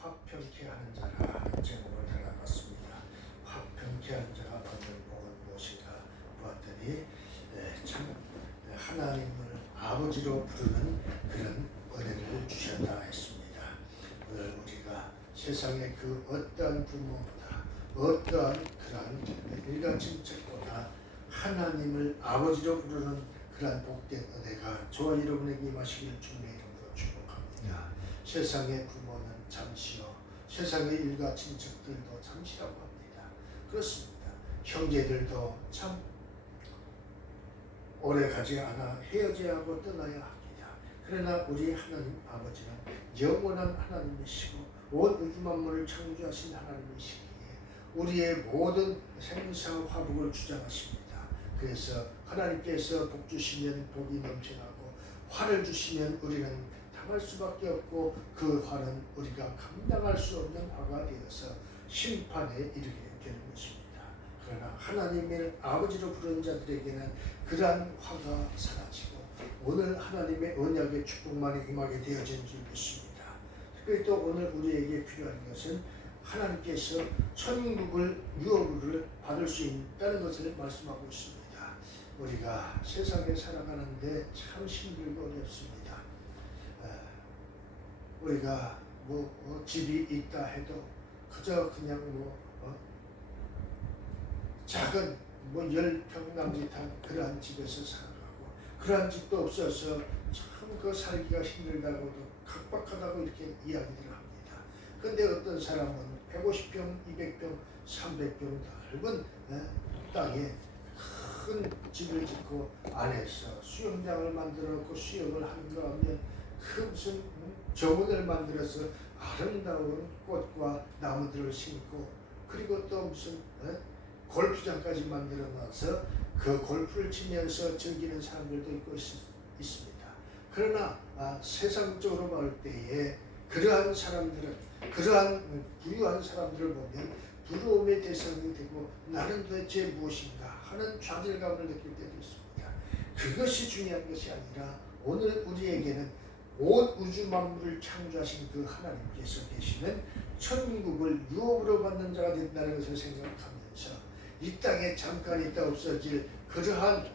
화평케 하는 자라 제목을 달아봤습니다. 화평케 하는 자가 받는 복은 무엇인가 보았더니 참 하나님을 아버지로 부르는 그런 은혜를 주셨다 했습니다. 오늘 우리가 세상의 그 어떠한 부모보다 어떠한 그러한 일가친척보다 하나님을 아버지로 부르는 그러한 복된 은혜가 저와 여러분에게 임하시길 주님의 이름으로 축복합니다. 세상의 부모는 잠시요, 세상의 일가 친척들도 잠시라고 합니다. 그렇습니다. 형제들도 참 오래 가지 않아 헤어져야 하고 떠나야 합니다. 그러나 우리 하나님 아버지는 영원한 하나님이시고 온 우주 만물을 창조하신 하나님이시기에 우리의 모든 생사 화복을 주장하십니다. 그래서 하나님께서 복 주시면 복이 넘쳐나고 화를 주시면 우리는 당할 수밖에 없고 그 화는 우리가 감당할 수 없는 화가 되어서 심판에 이르게 되는 것입니다. 그러나 하나님을 아버지로 부르는 자들에게는 그러한 화가 사라지고 오늘 하나님의 언약의 축복만이 임하게 되어진 줄 믿습니다. 특별히 또 오늘 우리에게 필요한 것은 하나님께서 천국을 유업을 받을 수 있다는 것을 말씀하고 있습니다. 우리가 세상에 살아가는데 참 힘들고 어렵습니다. 우리가 집이 있다 해도 그저 그냥 작은 10평 남짓한 그러한 집에서 살아가고 그러한 집도 없어서 참 그 살기가 힘들다고도 각박하다고 이렇게 이야기들을 합니다. 그런데 어떤 사람은 150평, 200평, 300평 넓은 땅에 큰 집을 짓고 안에서 수영장을 만들어 놓고 수영을 하는가 하면 그 무슨 정원을 만들어서 아름다운 꽃과 나무들을 심고 그리고 또 무슨 골프장까지 만들어 놔서 그 골프를 치면서 즐기는 사람들도 있고 있습니다. 그러나 세상적으로 볼 때에 그러한 사람들은 그러한 부유한 사람들을 보면 부러움의 대상이 되고 나는 도대체 무엇인가 하는 좌절감을 느낄 때도 있습니다. 그것이 중요한 것이 아니라 오늘 우리에게는 온 우주 만물을 창조하신 그 하나님께서 계시는 천국을 유업으로 받는 자가 된다는 것을 생각하면서 이 땅에 잠깐 있다 없어질 그러한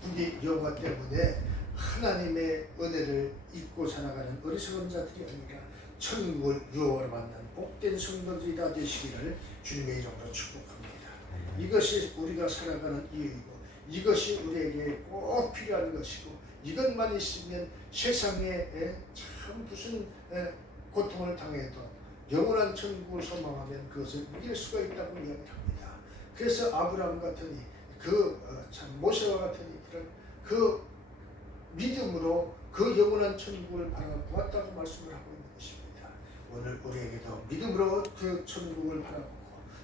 부귀 영화 때문에 하나님의 은혜를 잊고 살아가는 어리석은 자들이 아니라 천국을 유업으로 받는 복된 성도들이 다 되시기를 주님의 이름으로 축복합니다. 이것이 우리가 살아가는 이유이고 이것이 우리에게 꼭 필요한 것이고 이것만 있으면 세상에 참 무슨 고통을 당해도 영원한 천국을 소망하면 그것을 이길 수가 있다고 이야기합니다. 그래서 아브라함 같으니 참 모세와 같으니 그 믿음으로 그 영원한 천국을 바라보았다고 말씀을 하고 있는 것입니다. 오늘 우리에게도 믿음으로 그 천국을 바라보고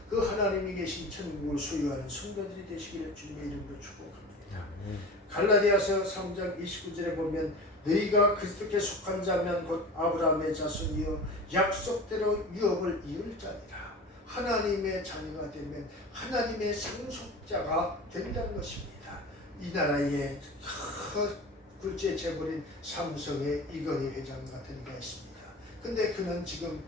그 하나님이 계신 천국을 소유하는 성도들이 되시기를 주님의 이름으로 축복합니다. 갈라디아서 3장 29절에 보면 너희가 그리스도께 속한 자면 곧 아브라함의 자손이요 약속대로 유업을 이을 자니라. 하나님의 자녀가 되면 하나님의 상속자가 된다는 것입니다. 이 나라에 굴지의 재벌인 삼성의 이건희 회장 같은 이가 있습니다. 근데 그는 지금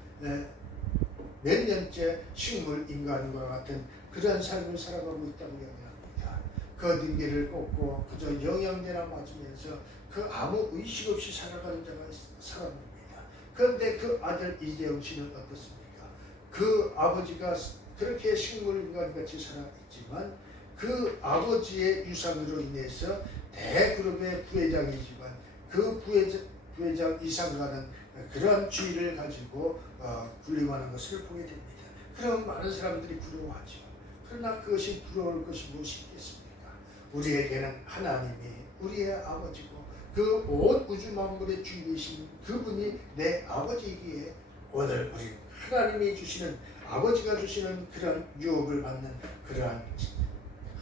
몇 년째 식물 인간과 같은 그러한 삶을 살아가고 있다고 이야기합니다. 그 능계를 꽂고 그저 영양제나 맞으면서 그 아무 의식 없이 살아가는 사람입니다. 그런데 그 아들 이재용 씨는 어떻습니까? 그 아버지가 그렇게 식물 인간같이 살아있지만 그 아버지의 유산으로 인해서 대그룹의 부회장이지만 그 부회장 이상 가는 그러한 지위를 가지고 군림하는 것을 보게 됩니다. 그럼 많은 사람들이 부러워하죠. 그러나 그것이 부러울 것이 무엇이 있겠습니까? 우리에게는 하나님이 우리의 아버지고 그 온 우주 만물의 주인이신 그분이 내 아버지이기에 오늘 우리 하나님이 주시는 아버지가 주시는 그러한 유업을 받는 그러한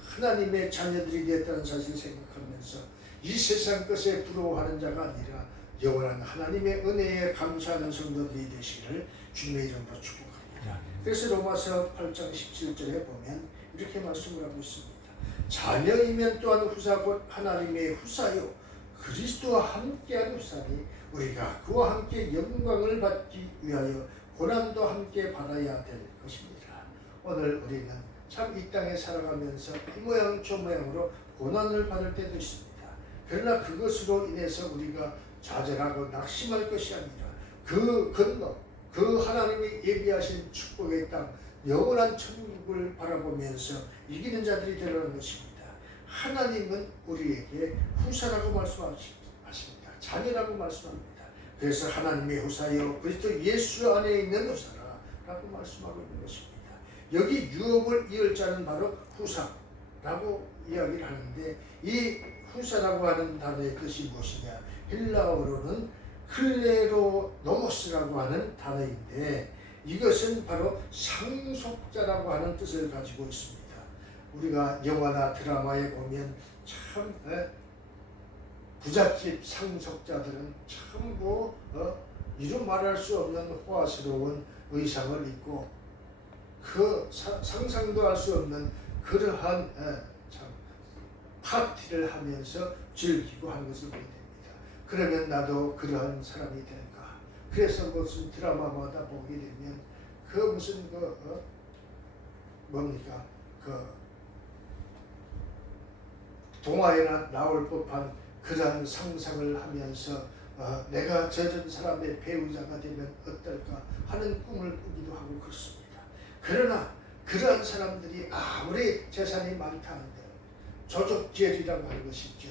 하나님의 자녀들이 되었다는 사실을 생각하면서 이 세상 것에 부러워하는 자가 아니라 영원한 하나님의 은혜에 감사하는 성도들이 되시기를 주님의 이름으로 축복합니다. 그래서 로마서 8장 17절에 보면 이렇게 말씀을 하고 있습니다. 자녀이면 또한 후사 곧 하나님의 후사요 그리스도와 함께한 후사니 우리가 그와 함께 영광을 받기 위하여 고난도 함께 받아야 될 것입니다. 오늘 우리는 참 이 땅에 살아가면서 이 모양 저 모양으로 고난을 받을 때도 있습니다. 그러나 그것으로 인해서 우리가 좌절하고 낙심할 것이 아니라 그 건너 그 하나님이 예비하신 축복의 땅 영원한 천국을 바라보면서 이기는 자들이 되라는 것입니다. 하나님은 우리에게 후사라고 말씀하십니다. 자녀라고 말씀합니다. 그래서 하나님의 후사여 그리스도 예수 안에 있는 후사라고 말씀하고 있는 것입니다. 여기 유업을 이을 자는 바로 후사라고 이야기를 하는데 이 후사라고 하는 단어의 뜻이 무엇이냐? 헬라어로는 클레로노모스라고 하는 단어인데 이것은 바로 상속자라고 하는 뜻을 가지고 있습니다. 우리가 영화나 드라마에 보면 참 부잣집 상속자들은 참 이루 말할 수 없는 호화스러운 의상을 입고 그 상상도 할 수 없는 그러한 참 파티를 하면서 즐기고 하는 것을 보게 됩니다. 그러면 나도 그러한 사람이 될까? 그래서 무슨 드라마마다 보게 되면 그 무슨 뭡니까? 그 동화에나 나올 법한 그러한 상상을 하면서 내가 저런 사람의 배우자가 되면 어떨까 하는 꿈을 꾸기도 하고 그렇습니다. 그러나 그러한 사람들이 아무리 재산이 많다 한들 조족지혈이라고 하는 것이 있죠.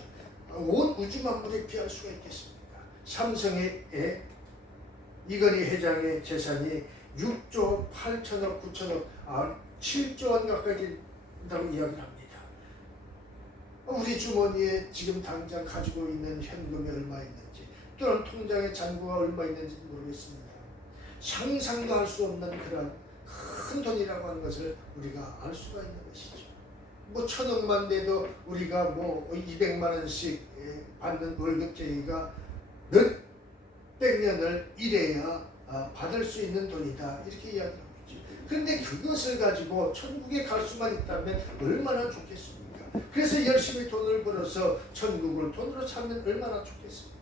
온 우주 만물에 비할 수가 있겠습니까? 삼성의 이건희 회장의 재산이 6조 8천억 9천억 7조 원 가까이 된다고 이야기를 합니다. 우리 주머니에 지금 당장 가지고 있는 현금이 얼마 있는지 또는 통장에 잔고가 얼마 있는지 모르겠습니다. 상상도 할 수 없는 그런 큰 돈이라고 하는 것을 우리가 알 수가 있는 것이죠. 뭐 1,000억만 돼도 우리가 뭐 200만 원씩 받는 월급쟁이가 몇백 년을 일해야 받을 수 있는 돈이다 이렇게 이야기하고 있죠. 그런데 그것을 가지고 천국에 갈 수만 있다면 얼마나 좋겠습니까? 그래서 열심히 돈을 벌어서 천국을 돈으로 살면 얼마나 좋겠습니까?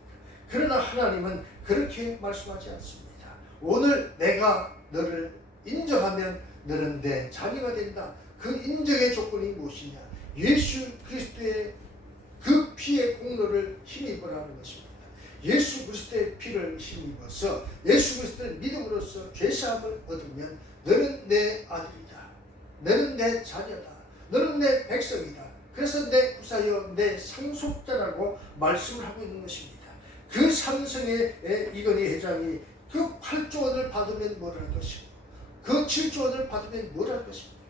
그러나 하나님은 그렇게 말씀하지 않습니다. 오늘 내가 너를 인정하면 너는 내 자녀가 된다. 그 인정의 조건이 무엇이냐? 예수 그리스도의 그 피의 공로를 힘입으라는 것입니다. 예수 그리스도의 피를 힘입어서 예수 그리스도를 믿음으로써 죄사함을 얻으면 너는 내 아들이다. 너는 내 자녀다. 너는 내 백성이다. 그래서 내 후사여 내 상속자라고 말씀을 하고 있는 것입니다. 그 삼성의 이건희 회장이 그 8조 원을 받으면 뭘 할 것이고 그 7조 원을 받으면 뭘 할 것입니까?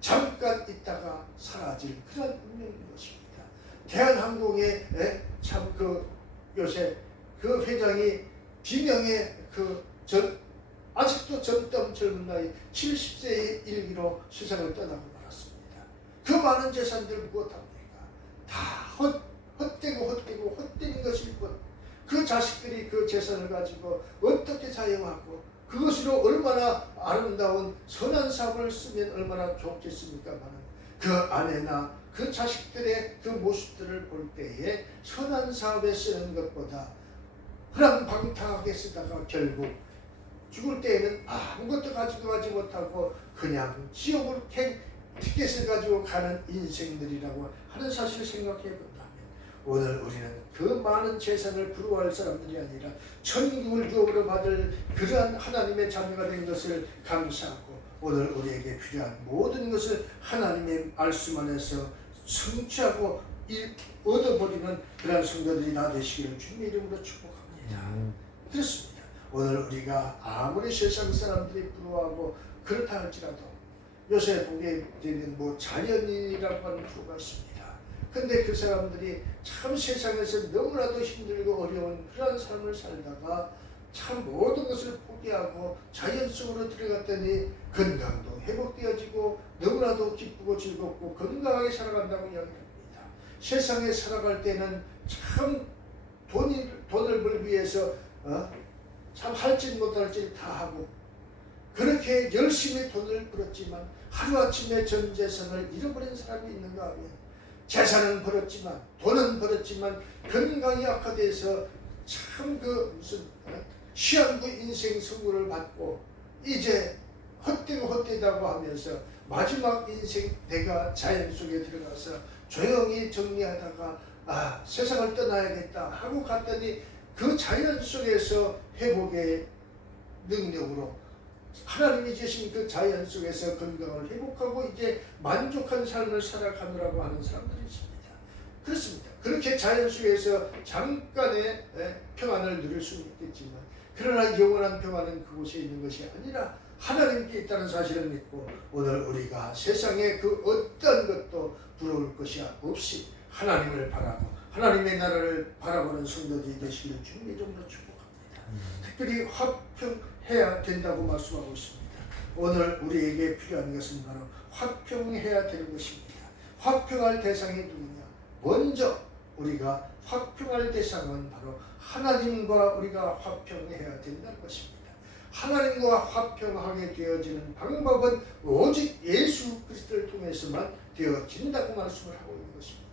잠깐 있다가 사라질 그런 운명인 것입니다. 대한항공에 참 요새 그 회장이 비명의 아직도 젊은 나이 70세의 일기로 세상을 떠나고 말았습니다. 그 많은 재산들 무엇합니까? 다 헛되는 것일 뿐. 그 자식들이 그 재산을 가지고 어떻게 사용하고 그것으로 얼마나 아름다운 선한 사업을 쓰면 얼마나 좋겠습니까만 그 아내나 그 자식들의 그 모습들을 볼 때에 선한 사업에 쓰는 것보다 허랑방탕하게 쓰다가 결국 죽을 때에는 아무것도 가지고 가지 못하고 그냥 지옥으로 티켓을 가지고 가는 인생들이라고 하는 사실을 생각해 본다면 오늘 우리는 그 많은 재산을 부러워할 사람들이 아니라 천국을 유업으로 받을 그러한 하나님의 자녀가 된 것을 감사하고 오늘 우리에게 필요한 모든 것을 하나님의 말씀 안에서 성취하고 얻어버리는 그러한 성도들이 다 되시기를 주님의 이름으로 축복합니다. 그렇습니다. 오늘 우리가 아무리 세상 사람들이 부러워하고 그렇다 할지라도 요새 보게 되는 자연인이라고 하는 프로가 있습니다. 근데 그 사람들이 참 세상에서 너무나도 힘들고 어려운 그런 삶을 살다가 참 모든 것을 포기하고 자연 속으로 들어갔더니 건강도 회복되어지고 너무나도 기쁘고 즐겁고 건강하게 살아간다고 이야기합니다. 세상에 살아갈 때는 참 돈을 벌기 위해서 참 할지 못할 짓 다 하고 그렇게 열심히 돈을 벌었지만 하루아침에 전 재산을 잃어버린 사람이 있는가 하면 재산은 벌었지만 돈은 벌었지만 건강이 악화돼서 참 시한부 인생 선물을 받고 이제 헛되고 하면서 마지막 인생 내가 자연 속에 들어가서 조용히 정리하다가 세상을 떠나야겠다 하고 갔더니 그 자연 속에서 회복의 능력으로 하나님이 주신 그 자연 속에서 건강을 회복하고 이제 만족한 삶을 살아가느라고 하는 사람들이 있습니다. 그렇습니다. 그렇게 자연 속에서 잠깐의 평안을 누릴 수는 있겠지만 그러나 영원한 평안은 그곳에 있는 것이 아니라 하나님께 있다는 사실을 믿고 오늘 우리가 세상에 그 어떤 것도 부러울 것이 없이 하나님을 바라고 하나님의 나라를 바라보는 성도들이 되시기를 주님의 이름으로 축복합니다. 특별히 화평해야 된다고 말씀하고 있습니다. 오늘 우리에게 필요한 것은 바로 화평해야 되는 것입니다. 화평할 대상이 누구냐? 먼저 우리가 화평할 대상은 바로 하나님과 우리가 화평해야 된다는 것입니다. 하나님과 화평하게 되어지는 방법은 오직 예수 그리스도를 통해서만 되어진다고 말씀을 하고 있는 것입니다.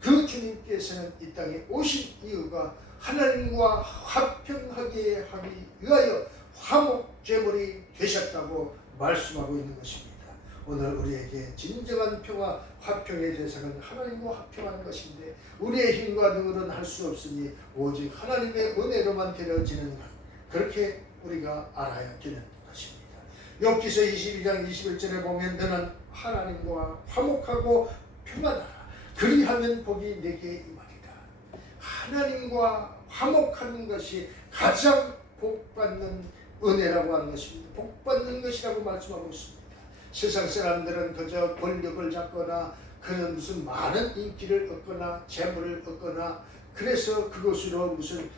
그 주님께서는 이 땅에 오신 이유가 하나님과 화평하게 하기 위하여 화목제물이 되셨다고 말씀하고 있는 것입니다. 오늘 우리에게 진정한 평화, 화평의 대상은 하나님과 화평하는 것인데 우리의 힘과 능으로는 할 수 없으니 오직 하나님의 은혜로만 되어지는 것, 그렇게 우리가 알아야 되는 것입니다. 욥기서 22장 21절에 보면 너는 하나님과 화목하고 평안하라. 그리하면 복이 내게 임하리라. 하나님과 화목하는 것이 가장 복받는 은혜라고 하는 것입니다. 복받는 것이라고 말씀하고 있습니다. 세상 사람들은 그저 권력을 잡거나 그런 무슨 많은 인기를 얻거나 재물을 얻거나 그래서 그것으로 무슨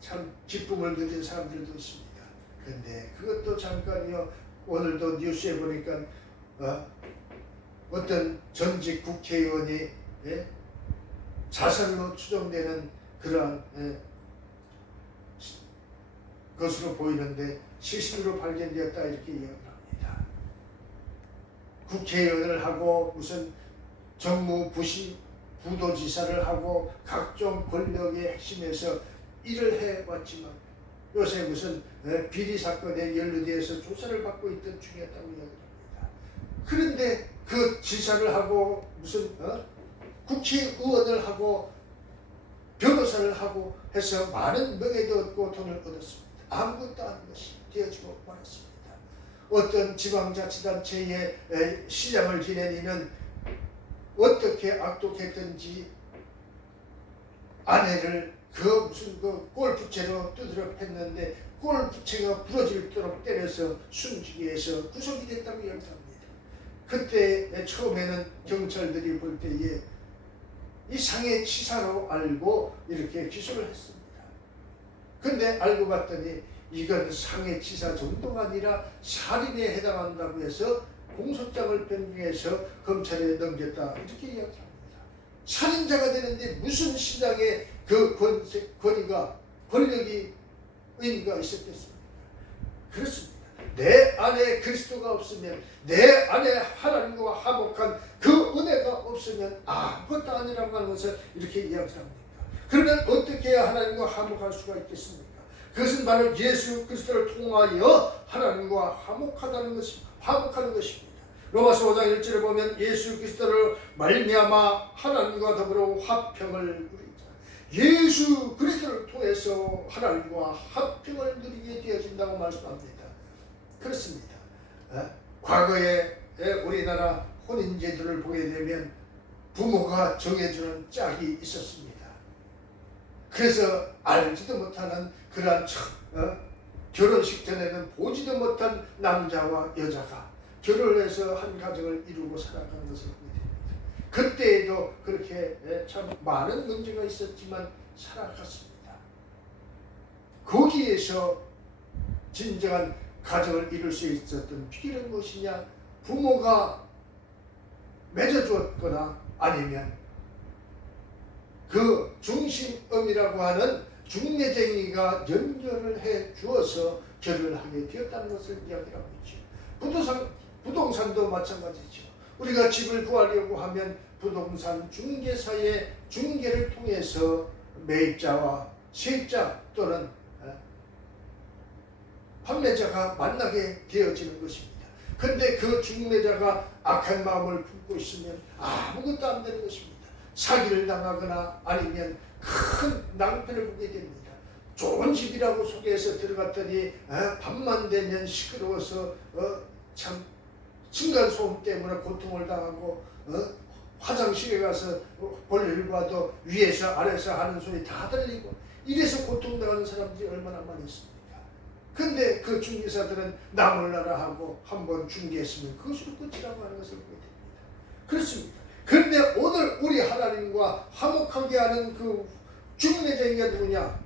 참 기쁨을 누린 사람들도 있습니다. 그런데 그것도 잠깐이요. 오늘도 뉴스에 보니까 어떤 전직 국회의원이 자살로 추정되는 그러한 것으로 보이는데 시신으로 발견되었다 이렇게 이야기합니다. 국회의원을 하고 무슨 정무부시 부도지사를 하고 각종 권력의 핵심에서 일을 해왔지만 요새 무슨 비리 사건에 연루되어서 조사를 받고 있던 중이었다고 이야기합니다. 그런데 그 지사를 하고 무슨 국회의원을 하고 변호사를 하고 해서 많은 명예도 얻고 돈을 얻었습니다. 아무것도 아닌 것이 되어지고 말았습니다. 어떤 지방자치단체의 시장을 지낸 이는 어떻게 악독했든지 아내를 그 무슨 그 골프채로 두드려 팼는데 골프채가 부러질도록 때려서 숨지기 위해서 구속이 됐다고 이야기합니다. 그때 처음에는 경찰들이 볼 때에 이 상해치사로 알고 이렇게 기소를 했습니다. 근데 알고 봤더니 이건 상해치사 정도가 아니라 살인에 해당한다고 해서 공소장을 변경해서 검찰에 넘겼다 이렇게 이야기합니다. 살인자가 되는데 무슨 시장에 그 권력이 의미가 있었겠습니까? 그렇습니다. 내 안에 그리스도가 없으면 내 안에 하나님과 화목한 그 은혜가 없으면 아무것도 아니라고 하는 것을 이렇게 이야기합니다. 그러면 어떻게 해야 하나님과 화목할 수가 있겠습니까? 그것은 바로 예수 그리스도를 통하여 하나님과 화목하는 것입니다. 로마서 5장 1절에 보면 예수 그리스도를 말미암아 하나님과 더불어 화평을 누리자. 예수 그리스도를 통해서 하나님과 화평을 누리게 되어진다고 말씀합니다. 그렇습니다. 과거에 우리나라 혼인제도를 보게 되면 부모가 정해주는 짝이 있었습니다. 그래서 알지도 못하는 그러한 결혼식 전에는 보지도 못한 남자와 여자가 결혼을 해서 한 가정을 이루고 살아가는 것을 보게 됩니다. 그때에도 그렇게 참 많은 문제가 있었지만 살아갔습니다. 거기에서 진정한 가정을 이룰 수 있었던 비결은 무엇이냐? 부모가 맺어주었거나 아니면 그 중심음이라고 하는 중매쟁이가 연결을 해 주어서 결혼을 하게 되었다는 것을 이야기하고 있죠. 부동산도 마찬가지죠. 우리가 집을 구하려고 하면 부동산 중개사의 중개를 통해서 매입자와 세입자 또는 판매자가 만나게 되어지는 것입니다. 근데 그 중매자가 악한 마음을 품고 있으면 아무것도 안 되는 것입니다. 사기를 당하거나 아니면 큰 낭패를 보게 됩니다. 좋은 집이라고 소개해서 들어갔더니 밤만 되면 시끄러워서 참 층간소음 때문에 고통을 당하고 화장실에 가서 볼일을 봐도 위에서 아래서 하는 소리 다 들리고 이래서 고통당하는 사람들이 얼마나 많이 있습니까? 근데 그 중개사들은 나 몰라라 하고 한번 중개했으면 그것으로 끝이라고 하는 것을 보게 됩니다. 그렇습니다. 그런데 오늘 우리 하나님과 화목하게 하는 그 중매자가 누구냐?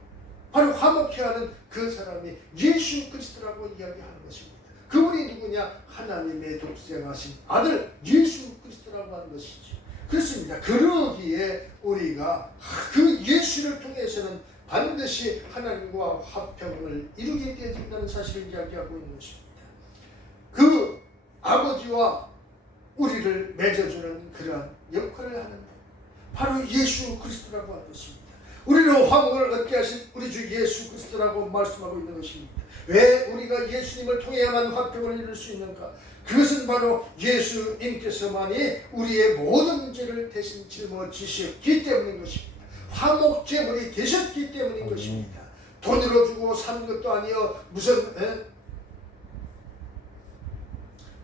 바로 화목케 하는 그 사람이 예수 그리스도라고 이야기하는 것입니다. 그분이 누구냐? 하나님의 독생하신 아들 예수 그리스도라고 하는 것이죠. 그렇습니다. 그러기에 우리가 그 예수를 통해서는 반드시 하나님과 화평을 이루게 되어진다는 사실을 이야기하고 있는 것입니다. 그 아버지와 우리를 맺어주는 그러한 역할을 하는 바로 예수 그리스도라고 하는 것입니다. 우리로 화목을 얻게 하신 우리 주 예수 그리스도라고 말씀하고 있는 것입니다. 왜 우리가 예수님을 통해야만 화평을 이룰 수 있는가? 그것은 바로 예수님께서만이 우리의 모든 죄를 대신 짊어지셨기 때문인 것입니다. 화목 제물이 되셨기 때문인 것입니다. 돈으로 주고 산 것도 아니요 무슨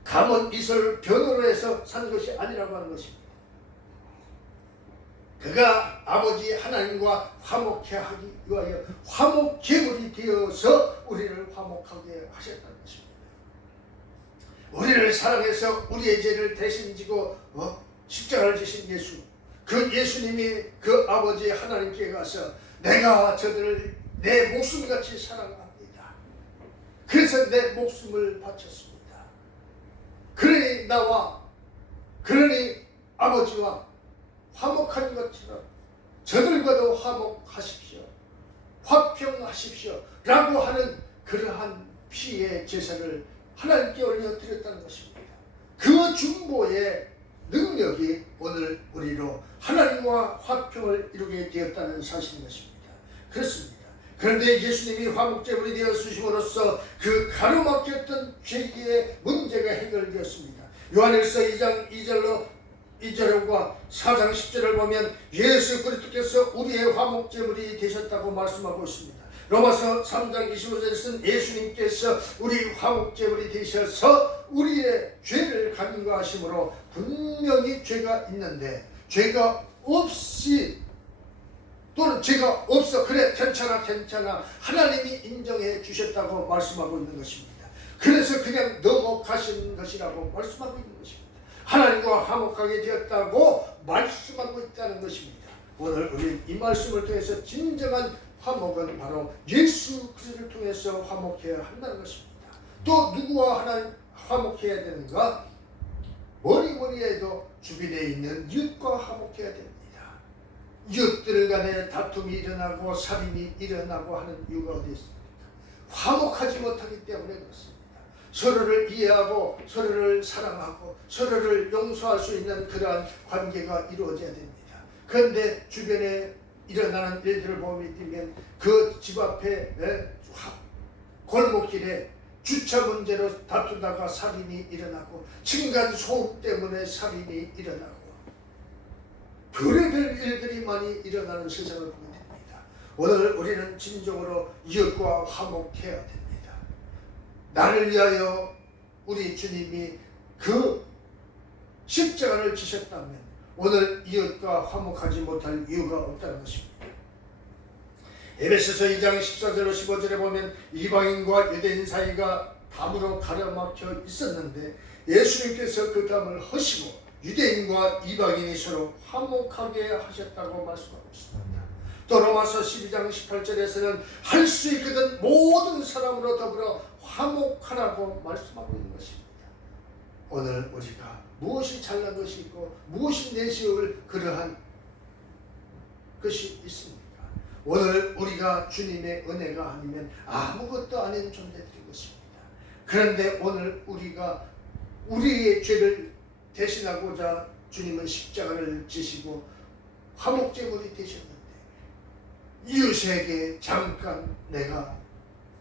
감언 이설 변호로 해서 산 것이 아니라고 하는 것입니다. 그가 아버지 하나님과 화목케 하기 위하여 화목 제물이 되어서 우리를 화목하게 하셨다는 것입니다. 우리를 사랑해서 우리의 죄를 대신 지고 십자가를 지신 예수, 그 예수님이 그 아버지 하나님께 가서 내가 저들을 내 목숨같이 사랑합니다. 그래서 내 목숨을 바쳤습니다. 그러니 나와 그러니 아버지와 화목한 것처럼 저들과도 화목하십시오. 화평하십시오. 라고 하는 그러한 피의 제사를 하나님께 올려드렸다는 것입니다. 그 중보의 능력이 오늘 우리로 하나님과 화평을 이루게 되었다는 사실인 것입니다. 그렇습니다. 그런데 예수님이 화목제물이 되어 주심으로써 그 가로막혔던 죄의 문제가 해결되었습니다. 요한일서 2장 2절과 4장 10절을 보면 예수 그리스도께서 우리의 화목제물이 되셨다고 말씀하고 있습니다. 로마서 3장 25절에서는 예수님께서 우리 화목제물이 되셔서 우리의 죄를 간과하심으로 분명히 죄가 있는데 죄가 없이 또는 죄가 없어 그래 괜찮아 하나님이 인정해 주셨다고 말씀하고 있는 것입니다. 그래서 그냥 넘어가신 것이라고 말씀하고 있는 것입니다. 하나님과 화목하게 되었다고 말씀하고 있다는 것입니다. 오늘 우리 이 말씀을 통해서 진정한 화목은 바로 예수 그리스도를 통해서 화목해야 한다는 것입니다. 또 누구와 하나님 화목해야 되는가? 뭐니 해도 주변에 있는 이웃과 화목해야 됩니다. 이웃들 간에 다툼이 일어나고 살인이 일어나고 하는 이유가 어디 있습니까? 화목하지 못하기 때문에 그렇습니다. 서로를 이해하고 서로를 사랑하고 서로를 용서할 수 있는 그러한 관계가 이루어져야 됩니다. 그런데 주변에 일어나는 일들을 보면 그 집 앞에 골목길에 주차 문제로 다투다가 살인이 일어나고 층간소음 때문에 살인이 일어나고 별의별 일들이 많이 일어나는 세상을 보게 됩니다. 오늘 우리는 진정으로 이웃과 화목해야 됩니다. 나를 위하여 우리 주님이 그 십자가를 지셨다면 오늘 이웃과 화목하지 못할 이유가 없다는 것입니다. 에베소서 2장 14절로 15절에 보면 이방인과 유대인 사이가 담으로 가로막혀 있었는데 예수님께서 그 담을 허시고 유대인과 이방인이 서로 화목하게 하셨다고 말씀하고 있습니다. 또 로마서 12장 18절에서는 할 수 있거든 모든 사람으로 더불어 화목하라고 말씀하고 있는 것입니다. 오늘 우리가 무엇이 잘난 것이 있고 무엇이 내세울 그러한 것이 있습니까? 오늘 우리가 주님의 은혜가 아니면 아무것도 아닌 존재들인 것입니다. 그런데 오늘 우리가 우리의 죄를 대신하고자 주님은 십자가를 지시고 화목제물이 되셨는데 이웃에게 잠깐 내가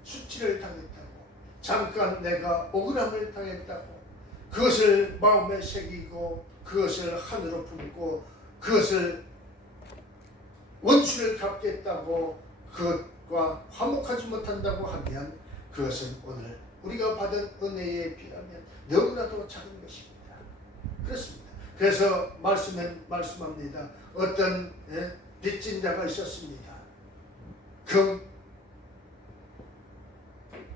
수치를 당했다고 잠깐 내가 억울함을 당했다고 그것을 마음에 새기고 그것을 하늘로 품고 그것을 원수를 갚겠다고 그것과 화목하지 못한다고 하면 그것은 오늘 우리가 받은 은혜에 비하면 너무나도 작은 것입니다. 그렇습니다. 그래서 말씀합니다. 어떤 빚진 자가 있었습니다. 그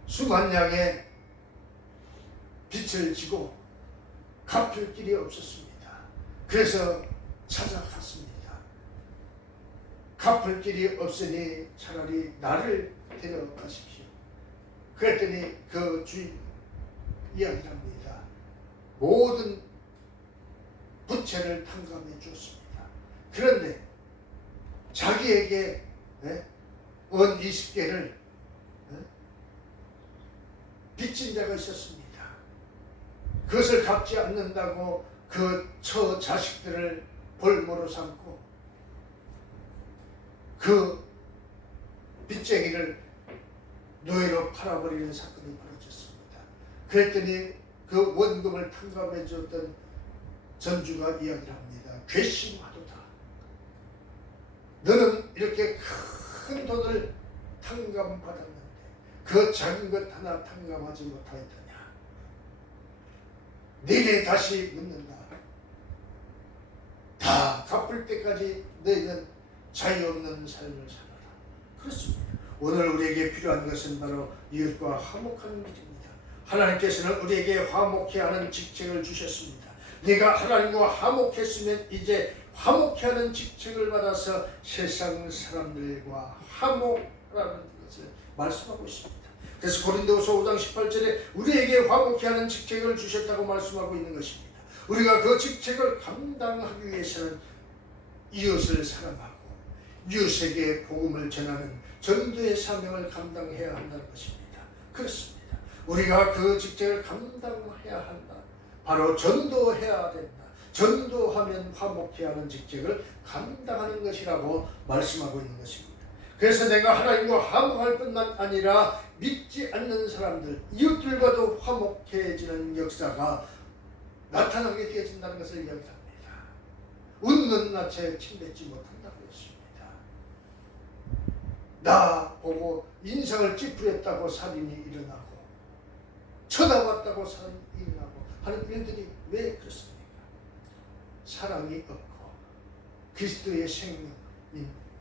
수만 양의 빚을 지고 갚을 길이 없었습니다. 그래서 찾아갔습니다. 갚을 길이 없으니 차라리 나를 데려가십시오. 그랬더니 그 주인 이야기를 합니다. 모든 부채를 탕감해 주었습니다. 그런데 자기에게 원 20개를 빚진 자가 있었습니다. 그것을 갚지 않는다고 그 처 자식들을 볼모로 삼고 그 빚쟁이를 노예로 팔아버리는 사건이 벌어졌습니다. 그랬더니 그 원금을 탕감해 줬던 전주가 이야기를 합니다. 괘씸하도다. 너는 이렇게 큰 돈을 탕감받았는데 그 작은 것 하나 탕감하지 못하였더냐. 내게 다시 묻는다. 다 갚을 때까지 너희는 자유 없는 삶을 살아라. 그렇습니다. 오늘 우리에게 필요한 것은 바로 이웃과 화목하는 길입니다. 하나님께서는 우리에게 화목해 하는 직책을 주셨습니다. 네가 하나님과 화목했으면 이제 화목해 하는 직책을 받아서 세상 사람들과 화목하라는 것을 말씀하고 있습니다. 그래서 고린도후서 5장 18절에 우리에게 화목해 하는 직책을 주셨다고 말씀하고 있는 것입니다. 우리가 그 직책을 감당하기 위해서는 이웃을 사랑하고 이웃에게 복음을 전하는 전도의 사명을 감당해야 한다는 것입니다. 그렇습니다. 우리가 그 직책을 감당해야 한다. 바로 전도해야 된다. 전도하면 화목해야 하는 직책을 감당하는 것이라고 말씀하고 있는 것입니다. 그래서 내가 하나님과 화목할 뿐만 아니라 믿지 않는 사람들, 이웃들과도 화목해지는 역사가 나타나게 되어진다는 것을 이야기합니다. 웃는 낯에 침뱉지 못한다고 했습니다. 나 보고 인상을 찌푸렸다고 살인이 일어나고 쳐다봤다고 살인이 일어나고 하는 일들이 왜 그렇습니까? 사랑이 없고 그리스도의 생명인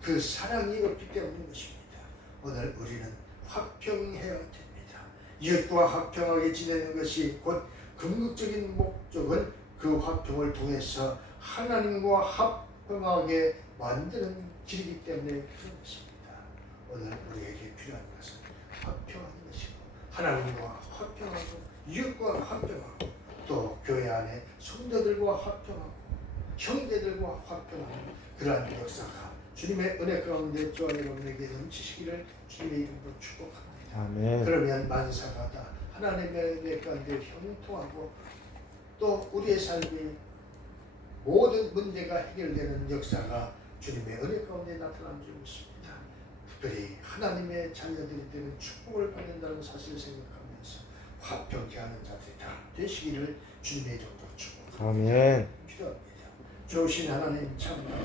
그 사랑이 없기 때문인 것입니다. 오늘 우리는 화평해야 됩니다. 이웃과 화평하게 지내는 것이 곧 궁극적인 목적은 그 화평을 통해서 하나님과 화평하게 만드는 길이기 때문에 그런 것입니다. 오늘 우리에게 필요한 것은 화평하는 것이고 하나님과 화평하고 이웃과 화평하고 또 교회 안에 성도들과 화평하고 형제들과 화평하는 그러한 역사가 주님의 은혜 가운데 저와 여러분에게 넘치시기를 주님의 이름으로 축복합니다. 아멘. 그러면 만사가 다 하나님의 은혜 가운데 형통하고 또 우리의 삶이 모든 문제가 해결되는 역사가 주님의 은혜 가운데 나타난 줄 믿습니다. 특별히 하나님의 자녀들이 되는 축복을 받는다는 사실을 생각하면서 화평케 하는 자들이 다 되시기를 주님의 이름으로 축복합니다. 아멘. 필요합니다. 좋으신 하나님 참